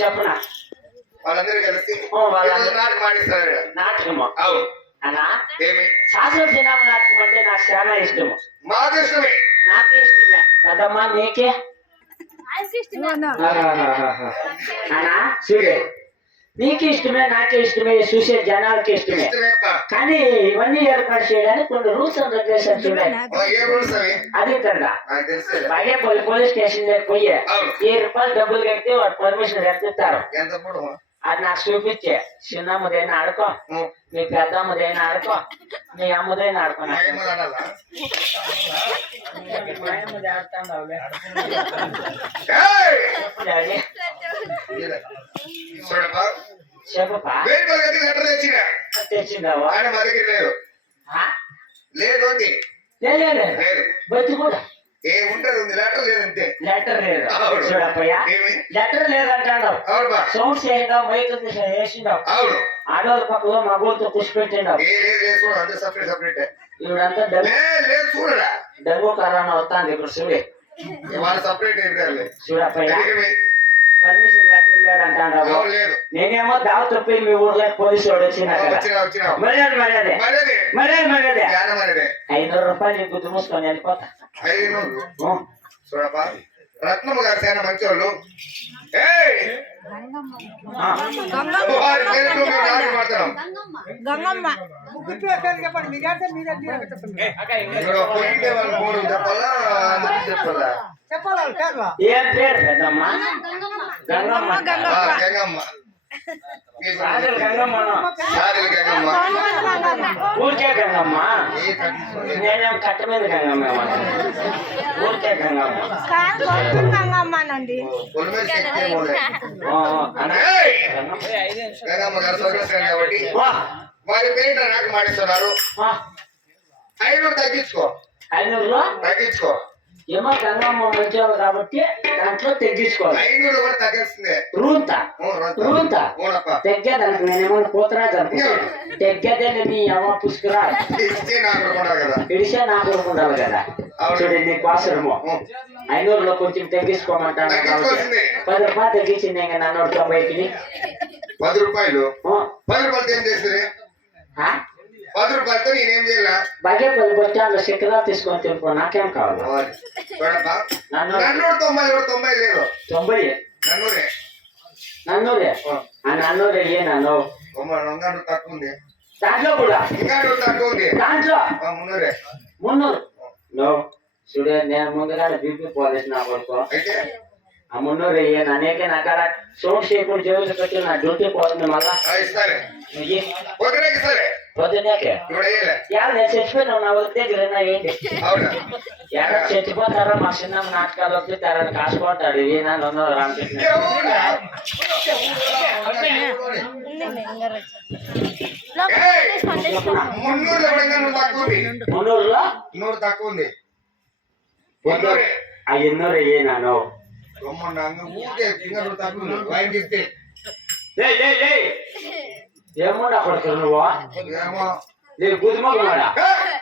చెప్పనా వాళ్ళందరూ కలిసి నాటకం ఆడిస్తారు. నాటకము అవును అన్నా ఏమి శాస్త్ర జనాభా నాటకం అంటే నాకు చాలా ఇష్టము. మాకు ఇష్టమే. నాకు ఇష్టమే కదమ్మా నీకే అన్నా చూడే నీకు ఇష్టమే నాకే ఇష్టమే చూసే జనాలకి ఇష్టమే. కానీ ఇవన్నీ ఏర్పాటు చేయడానికి కొన్ని రూల్స్ అండ్ రెగ్యులేషన్స్ ఉన్నాయి. అదే కదా బాగేపల్లి పోలీస్ స్టేషన్ దగ్గర పోయి 1000 రూపాయలు డబ్బులు కడితే వాడు పర్మిషన్ ఎత్తుతారు. అది నాకు చూపించే చిన్నమ్మదైనా ఆడుకో, నీ పెద్దమ్మదైనా ఆడుకో, నీ అమ్మదైనా ఆడుకో. చెప్పపా తెచ్చిందావా? లేదు బొచ్చు కూడా లెటర్ లేదు. చూడప్పయ్యా లెటర్ లేదంటాడు. సౌండ్ చేయడం మైక్ వేసిండావు. ఆడవాళ్ళ పక్కలో మగోళ్ళతో కృషి పెట్టిండావు. ఇవిడంతా డబ్బు కరోనా వస్తాంది ఇప్పుడు చూడే. చూడప్పయ్యా పర్మిషన్ లెటర్ లేదంటాడు. నేనేమో దావత్ పోయి మీ ఊర్లో పోలీసు వాడు వచ్చినా మర్యాద 500 రూపాయలు గుర్తు మూసుకొని వెళ్ళిపోతా. చూడప్ప రత్నమ్మ గారు చాలా మంచివాళ్ళు. ఏం పేరు పెద్దమ్మా? గంగమ్మ. ఊరికే గంగమ్మ. నేనేం కట్ట మీద గంగమ్మ. ఊరికే గంగమ్మ. గంగమ్మ గారు కాబట్టి వారి పేరు నాకు మాటిస్తున్నారు. 500 తగ్గించుకో. 500 తగ్గించుకో. ఏమో గంగమ్మ మంచివాళ్ళు కాబట్టి దాంట్లో తగ్గించుకోవాలి. 500 కూడా తగ్గిస్తుంది. రూంతా తెగ్గేదానికి నేనేమన్నా పోతరాజు తెగ్గేదే నీ అమ్మ పుష్కరా ఇడిసే నాకు ఉండాలి కదా. చూడండి నీకు అవసరము 500లో కొంచెం తగ్గించుకోమంటాను. 10 రూపాయలు తగ్గించింది ఇంకా నన్ను 90కి 10 రూపాయలు. 10 రూపాయలు ఏం చేస్తుంది? 10 రూపాయలతో నేనేం చేయాల? బాగేపల్లి బస్ స్టాండ్ లో శిఖరా తీసుకొని తిరుపో. నాకేం కావాలి? 90 లేదు 90 నన్నూరే నన్నూరే ఏ నన్ను తక్కువ ఉంది. దాంట్లో కూడా తక్కువ ఉంది. దాంట్లో 300 నో చూడే. నేను ముందుగా బీపీ పోలీసు నా కొడుకు ఆ 300 అయ్యాను అనేక నాకాడ సోమ్ షేపుడు జోలు పెట్టి నా డ్యూటీ పోతుంది. మళ్ళా పొద్దునేకే నేను చచ్చిపోయినావు నా వద్ద దగ్గర ఏంటి ఎక్కడ చచ్చిపోతారో మా చిన్న నాటకాలు వస్తారని కాసుకుంటాడు. ఈయన రామకృష్ణ 300లో తక్కువ ఉంది. 500 అయ్యాను ఏమన్నా కొడుకు నువ్వు నేను గుదిమగమాడా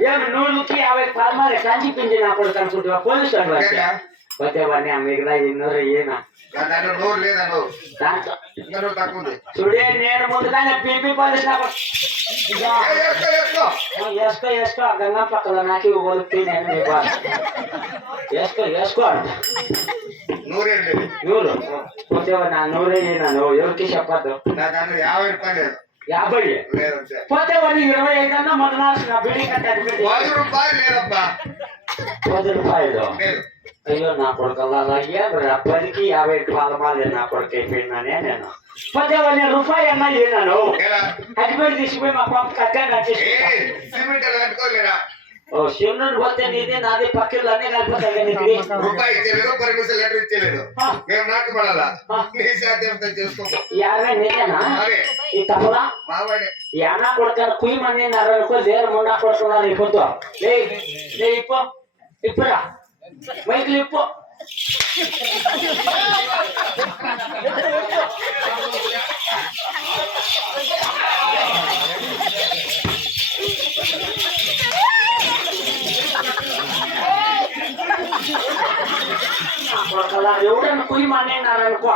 ఏమి 150 పరమారే కంచి పిండి నా కొడుకు అనుకుంటున్నా. పోలీసు పోతే వాడిని మిగతా 500 అయ్యేనా దాంట్లో చూడే. నేను ముందుగానే బీపీ పోలీసు నాకు వేసుకో గంగా పక్కన నాకు ఒలిపి నేను వేసుకో 100 పోతే నా 100 అయ్యేనా నువ్వు ఎవరికి చెప్పద్దు. 50 పోతే వాడు 25 అన్నా మొదలాల్సిన బిల్డింగ్ అంటే 10 రూపాయలు లేదబ్బా. 10 రూపాయలు అయ్యో నా కొడుకల్లా 10కి 50 రూపాయలు నా కొడుకు అయిపోయినానే. నేను పోతే వాడిని రూపాయి అన్నా లేనాను హైదరాబాద్ తీసుకుపోయి మా పాప కట్టాను. ఓ శివుడు పోతే నీదే నాది పక్కలు అన్నీ కలిపోతాయి. రూపాయి ఇచ్చలేదు, పర్మిషన్ లెటర్ ఇచ్చలేదు. మేము నాటు పడాలా నీదేనా ఈ తప్పులా యానా కొడుకు కుయ్యమని 40 రూపాయలు దేరు మొండా కొడుతున్నారు. ఇప్పు ఇప్పురా మైకులు ఇప్పు. ఎవడన్నా కుయ్యమని 40 అనుకో